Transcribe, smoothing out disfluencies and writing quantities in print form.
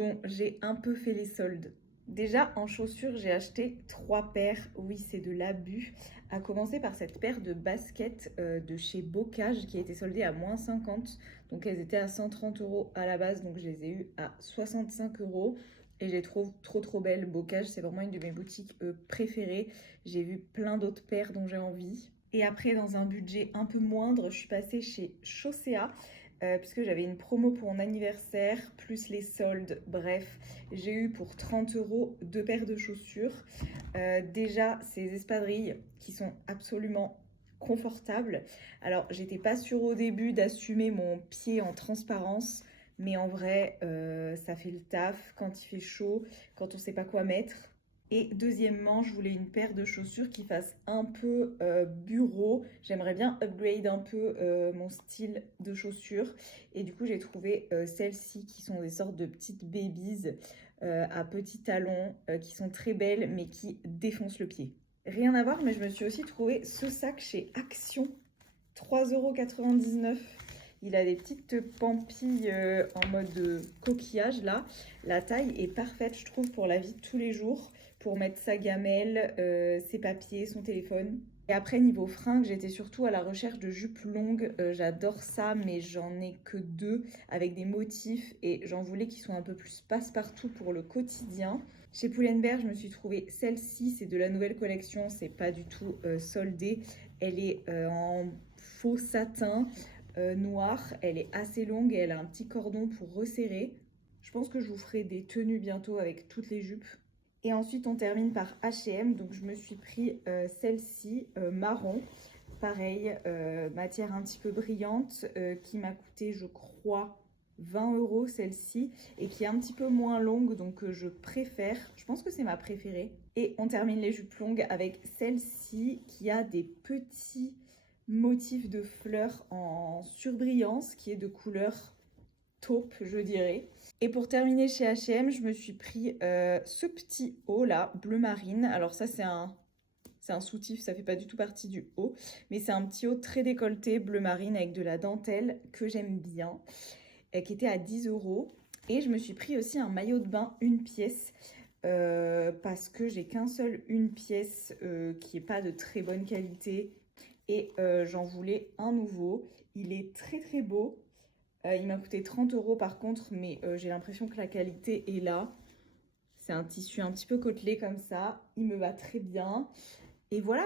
Bon, j'ai un peu fait les soldes. Déjà, en chaussures, j'ai acheté 3 paires. Oui, c'est de l'abus. À commencer par cette paire de baskets de chez Bocage qui a été soldée à moins 50. Donc, elles étaient à 130 euros à la base. Donc, je les ai eues à 65 euros. Et je les trouve trop belles. Bocage, c'est vraiment une de mes boutiques préférées. J'ai vu plein d'autres paires dont j'ai envie. Et après, dans un budget un peu moindre, je suis passée chez Chaussea. Puisque j'avais une promo pour mon anniversaire, plus les soldes, bref, j'ai eu pour 30 euros 2 paires de chaussures. Déjà, ces espadrilles qui sont absolument confortables. Alors, j'étais pas sûre au début d'assumer mon pied en transparence, mais en vrai, ça fait le taf quand il fait chaud, quand on sait pas quoi mettre. Et deuxièmement, je voulais une paire de chaussures qui fasse un peu bureau. J'aimerais bien upgrade un peu mon style de chaussures. Et du coup, j'ai trouvé celles-ci qui sont des sortes de petites babies à petits talons qui sont très belles mais qui défoncent le pied. Rien à voir, mais je me suis aussi trouvé ce sac chez Action, 3,99 €. Il a des petites pampilles en mode coquillage là. La taille est parfaite, je trouve, pour la vie de tous les jours, pour mettre sa gamelle, ses papiers, son téléphone. Et après, niveau fringues, j'étais surtout à la recherche de jupes longues. J'adore ça, mais j'en ai que 2 avec des motifs et j'en voulais qui soient un peu plus passe-partout pour le quotidien. Chez Pull&Bear, je me suis trouvée celle-ci, c'est de la nouvelle collection, c'est pas du tout soldé. Elle est en faux satin noir, elle est assez longue et elle a un petit cordon pour resserrer. Je pense que je vous ferai des tenues bientôt avec toutes les jupes. Et ensuite, on termine par H&M. Donc, je me suis pris celle-ci, marron. Pareil, matière un petit peu brillante, qui m'a coûté, je crois, 20 € celle-ci. Et qui est un petit peu moins longue, donc je préfère. Je pense que c'est ma préférée. Et on termine les jupes longues avec celle-ci, qui a des petits motifs de fleurs en surbrillance, qui est de couleur taupe, je dirais. Et pour terminer chez H&M, je me suis pris ce petit haut là, bleu marine. Alors ça, c'est un soutif, ça fait pas du tout partie du haut, mais c'est un petit haut très décolleté, bleu marine avec de la dentelle que j'aime bien, qui était à 10 €. Et je me suis pris aussi un maillot de bain, une pièce, parce que j'ai qu'un seul une pièce qui est pas de très bonne qualité. Et j'en voulais un nouveau. Il est très beau. Il m'a coûté 30 € par contre, mais j'ai l'impression que la qualité est là. C'est un tissu un petit peu côtelé comme ça. Il me va très bien. Et voilà,